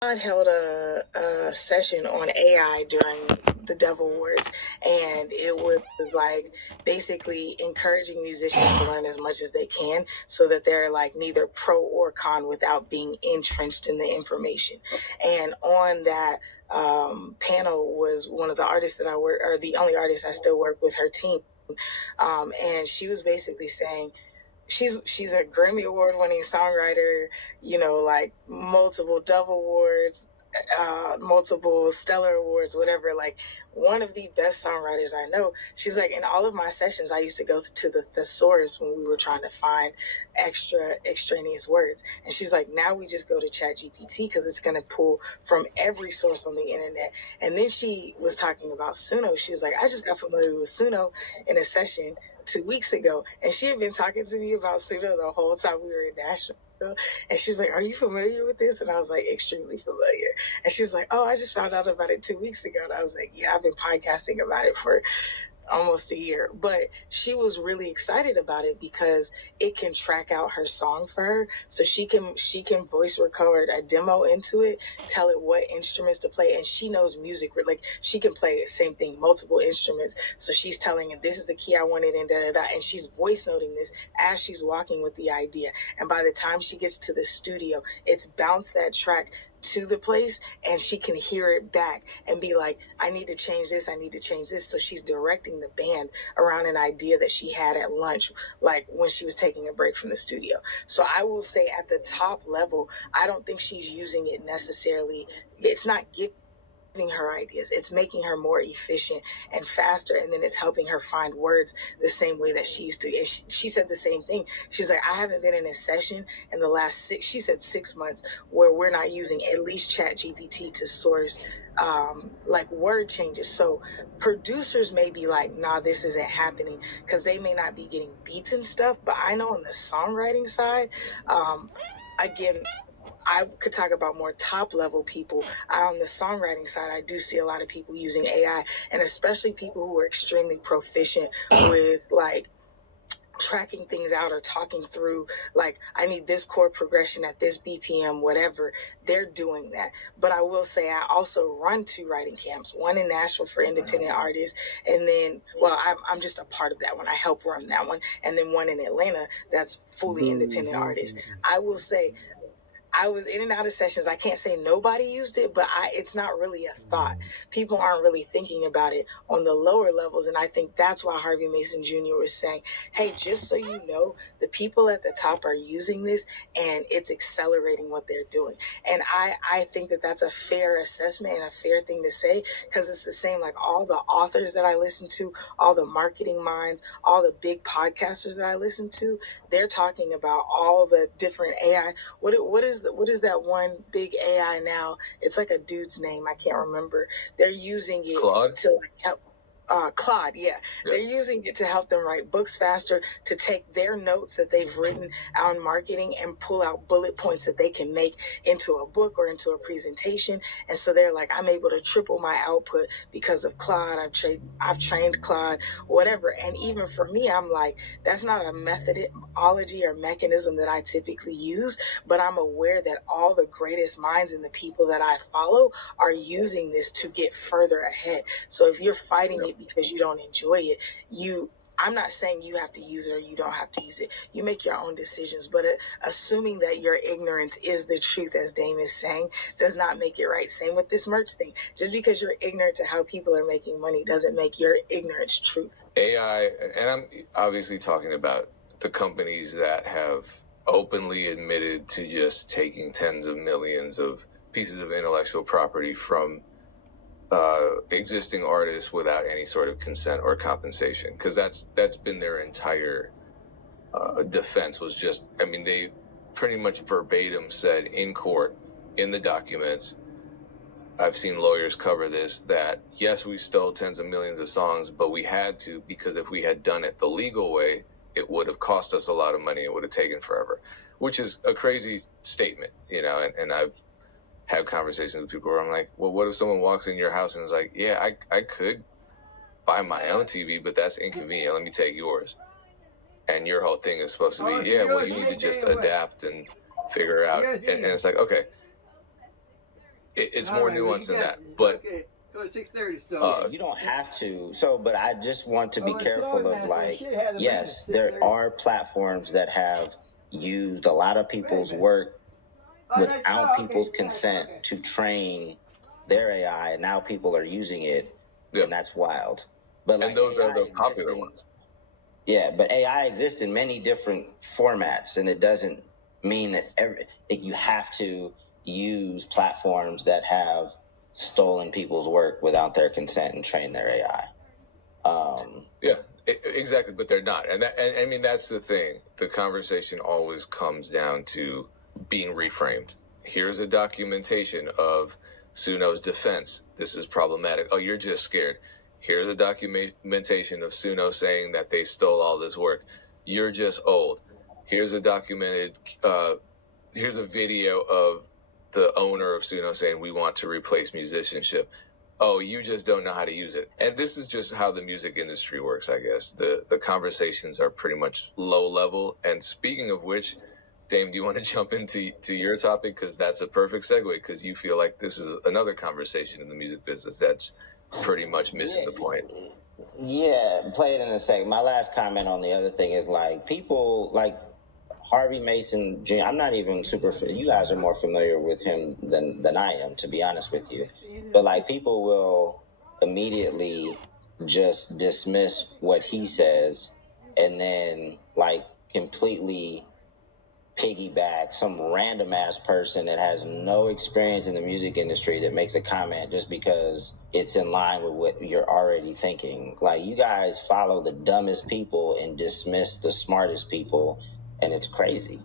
I held a session on AI during the Devil Awards, and it was like basically encouraging musicians to learn as much as they can so that they're like neither pro or con without being entrenched in the information. And on that panel was one of the artists that I work, or the only artist I still work with, her team. And she was basically saying, she's a Grammy Award winning songwriter, like multiple Dove Awards, multiple Stellar Awards, whatever. Like one of the best songwriters I know. She's like, in all of my sessions, I used to go to the thesaurus when we were trying to find extraneous words. And she's like, now we just go to ChatGPT because it's going to pull from every source on the internet. And then she was talking about Suno. She was like, I just got familiar with Suno in a session 2 weeks ago, and she had been talking to me about Suno the whole time we were in Nashville. And she's like, "Are you familiar with this?" And I was like, "Extremely familiar." And she's like, "Oh, I just found out about it 2 weeks ago." And I was like, "Yeah, I've been podcasting about it for almost a year." But she was really excited about it because it can track out her song for her, so she can voice record a demo into it, tell it what instruments to play, and she knows music. Like she can play the same thing, multiple instruments. So she's telling it, this is the key I wanted, and da da da, and she's voice noting this as she's walking with the idea. And by the time she gets to the studio, it's bounced that track to the place, and she can hear it back and be like, I need to change this, I need to change this. So she's directing the band around an idea that she had at lunch, like when she was taking a break from the studio. So I will say at the top level, I don't think she's using it necessarily. It's not giving her ideas, it's making her more efficient and faster, and then it's helping her find words the same way that she used to. And she said the same thing. She's like, I haven't been in a session in the last she said 6 months where we're not using at least ChatGPT to source like word changes. So producers may be like, nah, this isn't happening because they may not be getting beats and stuff, but I know on the songwriting side, again, I could talk about more top level people. On the songwriting side, I do see a lot of people using AI, and especially people who are extremely proficient with like tracking things out or talking through, like, I need this chord progression at this BPM, whatever. They're doing that. But I will say I also run 2 writing camps, one in Nashville for independent artists, and then, well, I'm just a part of that one. I help run that one, and then one in Atlanta that's fully independent artists. I will say I was in and out of sessions. I can't say nobody used it, but it's not really a thought. People aren't really thinking about it on the lower levels. And I think that's why Harvey Mason Jr. was saying, hey, just so you know, the people at the top are using this and it's accelerating what they're doing. And I think that that's a fair assessment and a fair thing to say, because it's the same, like all the authors that I listen to, all the marketing minds, all the big podcasters that I listen to, they're talking about all the different AI. What is that one big AI now? It's like a dude's name. I can't remember. They're using it Claude? to like help. Claude, yeah. They're using it to help them write books faster, to take their notes that they've written on marketing and pull out bullet points that they can make into a book or into a presentation. And so they're like, I'm able to triple my output because of Claude. I've trained Claude, whatever. And even for me, I'm like, that's not a methodology or mechanism that I typically use, but I'm aware that all the greatest minds and the people that I follow are using this to get further ahead. So if you're fighting it because you don't enjoy it, I'm not saying you have to use it or you don't have to use it. You make your own decisions, but assuming that your ignorance is the truth, as Dame is saying, does not make it right. Same with this merch thing. Just because you're ignorant to how people are making money doesn't make your ignorance truth. AI, and I'm obviously talking about the companies that have openly admitted to just taking tens of millions of pieces of intellectual property from existing artists without any sort of consent or compensation, because that's been their entire defense. Was just, I mean, they pretty much verbatim said in court, in the documents, I've seen lawyers cover this, that yes, we stole tens of millions of songs, but we had to, because if we had done it the legal way, it would have cost us a lot of money. It would have taken forever, which is a crazy statement, and I've had conversations with people where I'm like, well, what if someone walks in your house and is like, yeah, I could buy my own TV, but that's inconvenient. Let me take yours. And your whole thing is supposed to be, yeah, well, you need to just adapt and figure out. And it's like, okay, It's All more right, well, nuanced you than got that. But okay. Go to 6:30. So, You don't have to. So, but I just want to be it's careful closed, of man. So like, shit has a yes, witness, there 6:30. are platforms that have used a lot of people's man. work Oh, without okay. people's Okay. consent to train their AI, and now people are using it, yeah, and that's wild. But like and those are AI the exists popular in, ones. yeah, but AI exists in many different formats, and it doesn't mean that that you have to use platforms that have stolen people's work without their consent and train their AI. Yeah, exactly. But they're not, and I mean that's the thing. The conversation always comes down to being reframed. Here's a documentation of Suno's defense. This is problematic. Oh, you're just scared. Here's a documentation of Suno saying that they stole all this work. You're just old. Here's a documented. Here's a video of the owner of Suno saying we want to replace musicianship. Oh, you just don't know how to use it. And this is just how the music industry works, I guess. The conversations are pretty much low level. And speaking of which, Dame, do you want to jump into your topic? Because that's a perfect segue, because you feel like this is another conversation in the music business that's pretty much missing the point. Yeah, play it in a sec. My last comment on the other thing is like people like Harvey Mason Jr. I'm not even super. You guys are more familiar with him than I am, to be honest with you. But like people will immediately just dismiss what he says, and then like completely piggyback some random ass person that has no experience in the music industry that makes a comment just because it's in line with what you're already thinking. Like you guys follow the dumbest people and dismiss the smartest people, and it's crazy.